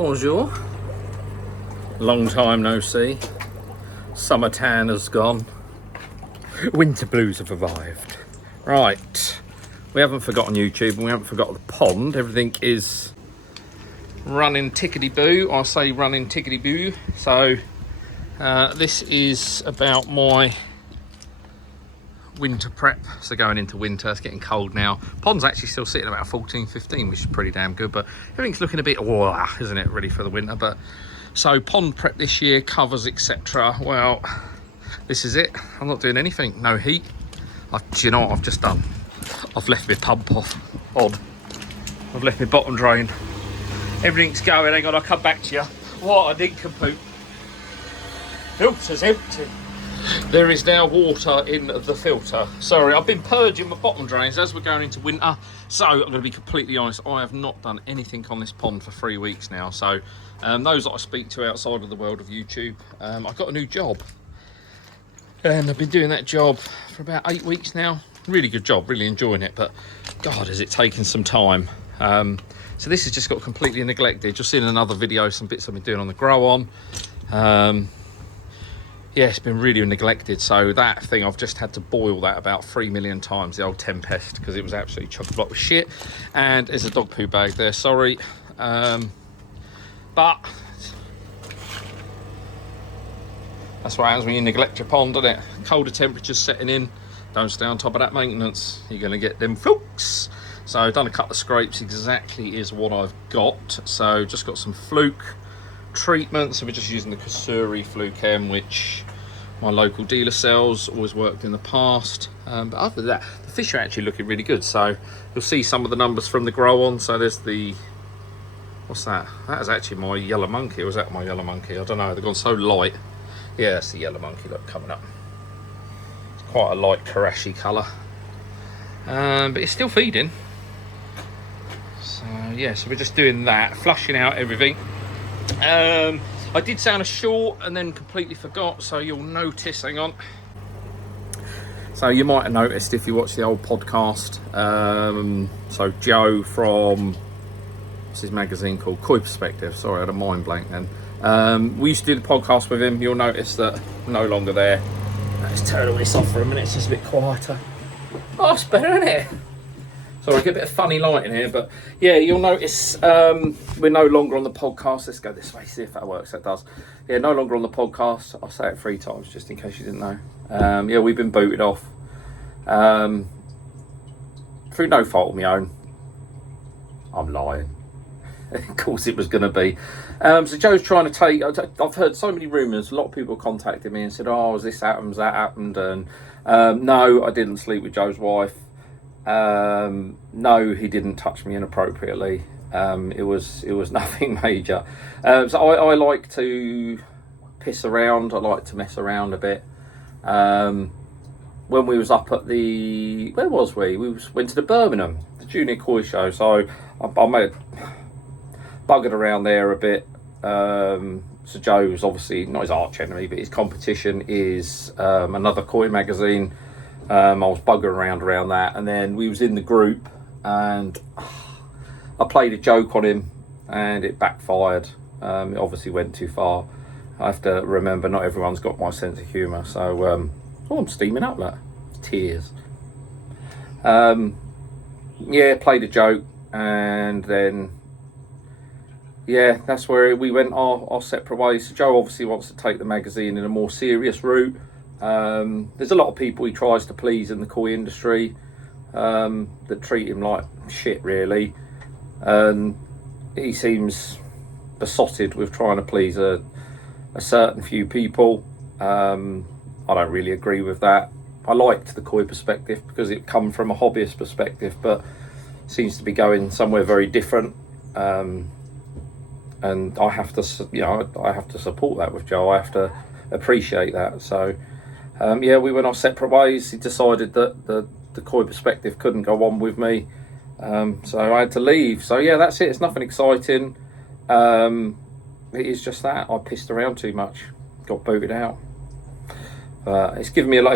Bonjour. Long time no see. Summer tan has gone. Winter blues have arrived. Right. We haven't forgotten YouTube and we haven't forgotten the pond. Everything is running tickety-boo. I say running tickety-boo. So this is about my winter prep. So going into winter, it's getting cold now. Pond's actually still sitting about 14, 15, which is pretty damn good, but everything's looking a bit, isn't it, ready for the winter. But so pond prep this year, covers, etc. Well, this is it. I'm not doing anything. No heat. Do you know what I've just done? I've left my pump on. I've left my bottom drain. Everything's going. Hang on, I'll come back to you. What a nincompoop. Filter's empty. There is now water in the filter. Sorry, I've been purging my bottom drains as we're going into winter. So I'm going to be completely honest, I have not done anything on this pond for 3 weeks now. So those that I speak to outside of the world of YouTube, I've got a new job. And I've been doing that job for about 8 weeks now. Really good job, really enjoying it. But God, has it taken some time. So this has just got completely neglected. You'll see in another video some bits I've been doing on the grow on. Yeah, it's been really neglected. So that thing, I've just had to boil that about 3 million times, the old Tempest, because it was absolutely chock-a-block with shit. And there's a dog poo bag there, sorry. But that's what happens when you neglect your pond, doesn't it? Colder temperatures setting in. Don't stay on top of that maintenance. You're going to get them flukes. So I've done a couple of scrapes, exactly is what I've got. So just got some fluke treatment. So we're just using the Kasuri Fluke M, which my local dealer sells, always worked in the past. But other than that, the fish are actually looking really good. So you'll see some of the numbers from the grow on. So there's the, what's that? That is actually my yellow monkey. Or was that my yellow monkey? I don't know, they've gone so light. Yeah, that's the yellow monkey, look, coming up. It's quite a light Karashi colour. But it's still feeding. So yeah, so we're just doing that, flushing out everything. I did sound a short and then completely forgot, so you'll notice, hang on. So you might have noticed if you watch the old podcast, so Joe from, what's his magazine called? Koi Perspective, sorry, I had a mind blank then. We used to do the podcast with him. You'll notice that no longer there. Let's turn all this off for a minute, it's just a bit quieter. Oh, it's better, isn't it? Sorry, I get a bit of funny light in here, but yeah, you'll notice we're no longer on the podcast. Let's go this way, see if that works. That does. Yeah, no longer on the podcast. I'll say it 3 times just in case you didn't know. Yeah, we've been booted off through no fault of my own. I'm lying. Of course it was going to be. So Joe's trying to take, I've heard so many rumours, a lot of people contacted me and said, oh, this happens, that happened, and no, I didn't sleep with Joe's wife. No, he didn't touch me inappropriately. It was nothing major. So I like to piss around, I like to mess around a bit. When we was up at the, where was we? Went to the Birmingham, the Junior Koi Show, so I made buggered around there a bit. So Joe's obviously not his arch enemy, but his competition is another koi magazine. I was buggering around that, and then we was in the group, and I played a joke on him, and it backfired. It obviously went too far. I have to remember, not everyone's got my sense of humour. So, oh, I'm steaming up, that tears. Yeah, played a joke, and then. Yeah, that's where we went our separate ways. So Joe obviously wants to take the magazine in a more serious route. There's a lot of people he tries to please in the koi industry that treat him like shit, really. And he seems besotted with trying to please a certain few people. I don't really agree with that. I liked the Koi Perspective because it come from a hobbyist perspective, but seems to be going somewhere very different. And I have to, I have to support that with Joe. I have to appreciate that. So, yeah, we went our separate ways. He decided that the Koi Perspective couldn't go on with me, so I had to leave. So yeah, that's it. It's nothing exciting. It is just that I pissed around too much, got booted out. It's given me a lot.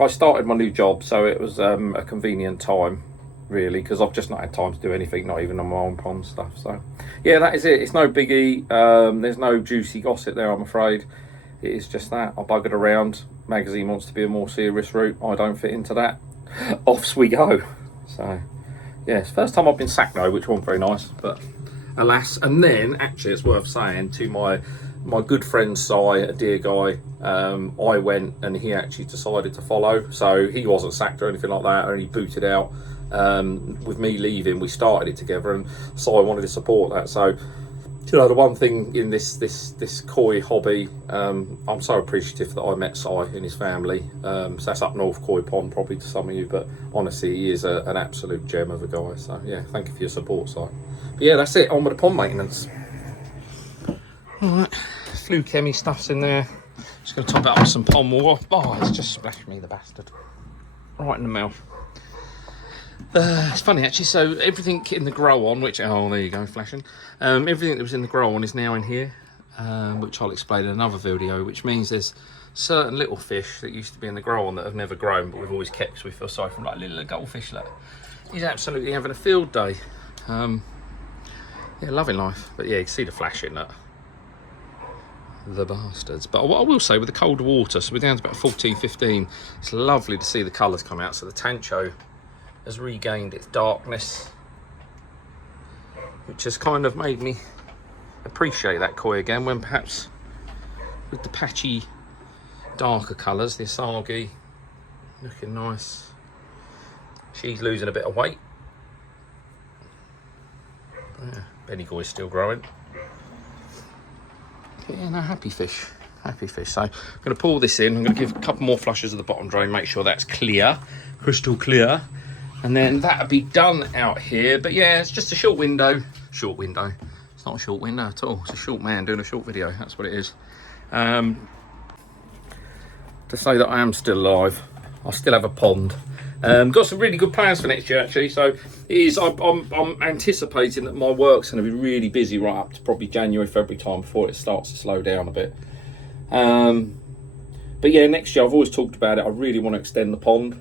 I started my new job, so it was a convenient time. really, because I've just not had time to do anything, not even on my own pond stuff. So yeah, that is it. It's no biggie. There's no juicy gossip there, I'm afraid. It is just that I buggered around. Magazine wants to be a more serious route. I don't fit into that. Offs we go. So yeah, it's the first time I've been sacked though, which wasn't very nice, but alas. And then actually it's worth saying, to my good friend Si, a dear guy, I went and he actually decided to follow, so he wasn't sacked or anything like that, or he booted out. With me leaving, we started it together, and Si wanted to support that. So you know, the one thing in this koi hobby, I'm so appreciative that I met Si and his family. So that's up north, Koi Pond, probably to some of you, but honestly, he is an absolute gem of a guy. So yeah, thank you for your support, Si. But yeah, that's it. On with the pond maintenance. Alright, flu chemi stuff's in there. Just going to top it up with some pond water. Oh, it's just splashed me, the bastard. Right in the mouth. It's funny actually, so everything in the grow on, which, oh there you go, flashing. Everything that was in the grow on is now in here, which I'll explain in another video, which means there's certain little fish that used to be in the grow on that have never grown, but we've always kept, so we feel sorry for, like little goldfish. Like, he's absolutely having a field day. Yeah, loving life. But yeah, you can see the flash in that. The bastards. But what I will say, with the cold water, so we're down to about 14, 15, it's lovely to see the colours come out. So the Tancho has regained its darkness, which has kind of made me appreciate that koi again, when perhaps with the patchy darker colours, the Asagi looking nice. She's losing a bit of weight. Yeah, Benigoy's still growing. Yeah, no, happy fish. Happy fish. So I'm going to pour this in. I'm going to give a couple more flushes of the bottom drain, make sure that's clear, crystal clear. And then that'll be done out here. But yeah, it's just a short window. Short window. It's not a short window at all. It's a short man doing a short video. That's what it is. To say that I am still alive. I still have a pond. Got some really good plans for next year actually. So it is, I'm anticipating that my work's going to be really busy right up to probably January, February time before it starts to slow down a bit. But yeah, next year, I've always talked about it, I really want to extend the pond.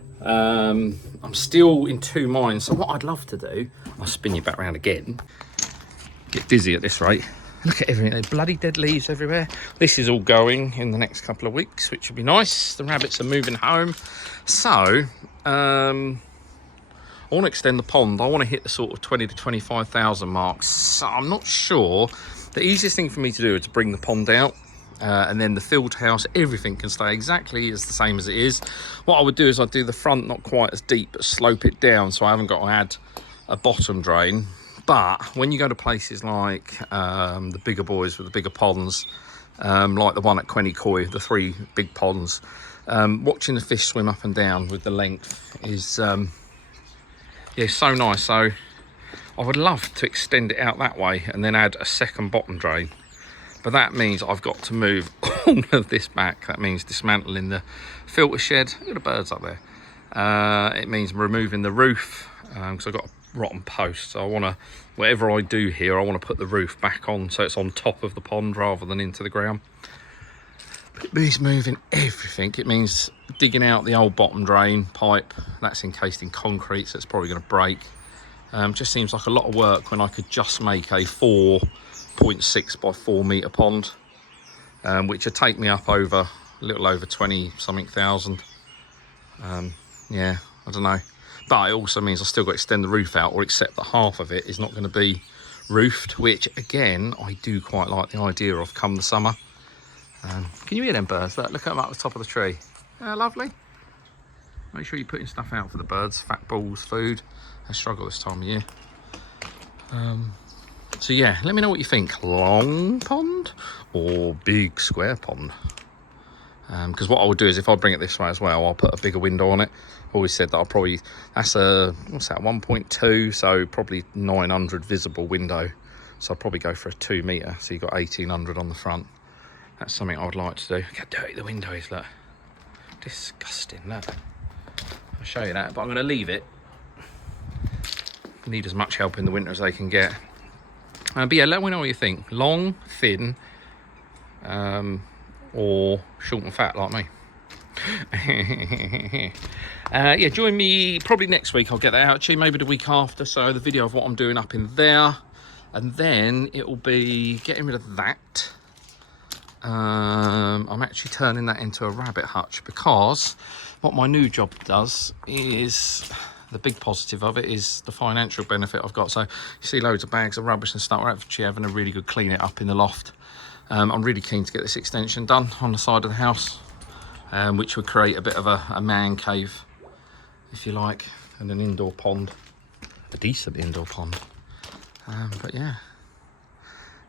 I'm still in two minds. So what I'd love to do, I'll spin you back around again. Get dizzy at this rate. Look at everything, there's bloody dead leaves everywhere. This is all going in the next couple of weeks, which would be nice. The rabbits are moving home. So, I want to extend the pond. I want to hit the sort of 20 to 25,000 marks. So I'm not sure. The easiest thing for me to do is to bring the pond out. And then the field house, everything can stay exactly as the same as it is. What I would do is I'd do the front not quite as deep, but slope it down so I haven't got to add a bottom drain. But when you go to places like the bigger boys with the bigger ponds, like the one at Quenny Koi, the 3 big ponds, watching the fish swim up and down with the length is yeah, so nice. So I would love to extend it out that way and then add a second bottom drain. But that means I've got to move all of this back. That means dismantling the filter shed. Look at the birds up there. It means removing the roof, because I've got a rotten post. So I want to, whatever I do here, I want to put the roof back on so it's on top of the pond rather than into the ground. But it means moving everything. It means digging out the old bottom drain pipe. That's encased in concrete, so it's probably going to break. Just seems like a lot of work when I could just make a 4.6 by 4 metre pond, which would take me up over a little over 20 something thousand. Yeah, I don't know, but it also means I still got to extend the roof out, or accept that half of it is not going to be roofed, which again I do quite like the idea of come the summer. Can you hear them birds? Look at them up the top of the tree. Lovely. Make sure you're putting stuff out for the birds, fat balls, food. They struggle this time of year. So yeah, let me know what you think. Long pond or big square pond? Because what I would do is, if I bring it this way as well, I'll put a bigger window on it. I've always said that I'll probably, that's a, what's that, 1.2, so probably 900 visible window. So I'll probably go for a 2 metre, so you've got 1800 on the front. That's something I would like to do. Look how dirty the window is, look. Disgusting, look. I'll show you that, but I'm going to leave it. Need as much help in the winter as they can get. But yeah, let me know what you think. Long, thin, or short and fat like me. Yeah, join me probably next week. I'll get that out to you, maybe the week after. So the video of what I'm doing up in there, and then it will be getting rid of that. I'm actually turning that into a rabbit hutch, because what my new job does is, the big positive of it is the financial benefit I've got. So you see loads of bags of rubbish and stuff. We're actually having a really good clean it up in the loft. I'm really keen to get this extension done on the side of the house, which would create a bit of a man cave, if you like, and an indoor pond, a decent indoor pond. But yeah,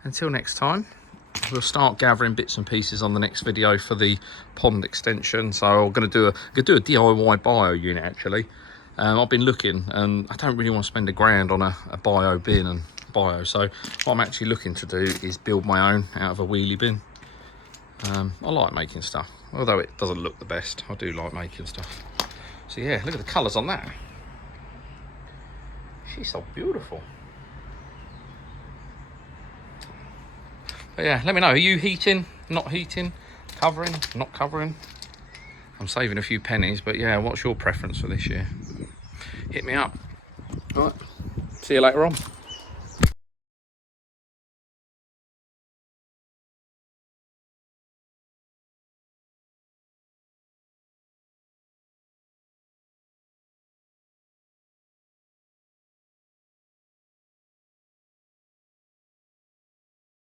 until next time, we'll start gathering bits and pieces on the next video for the pond extension. So I'm going to do a DIY bio unit actually. I've been looking, and I don't really want to spend £1,000 on a bio bin and bio. So what I'm actually looking to do is build my own out of a wheelie bin. I like making stuff, although it doesn't look the best. I do like making stuff. So yeah, look at the colours on that. She's so beautiful. But yeah, let me know. Are you heating, not heating, covering, not covering? I'm saving a few pennies, but yeah, what's your preference for this year? Hit me up. All right, see you later on.